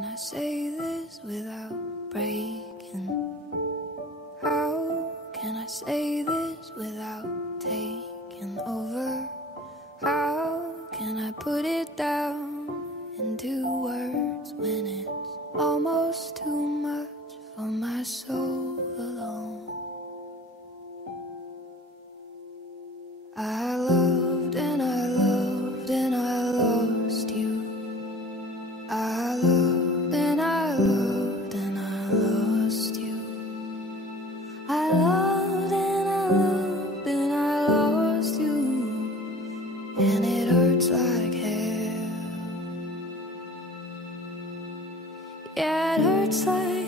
can I say this without breaking? How can I say this without taking over? How can I put it down into words when it's almost too much for my soul alone? I loved and I loved and I lost you. I loved and I loved and I lost you. I loved and I loved and I lost you. And it hurts like hell. Yeah, it hurts like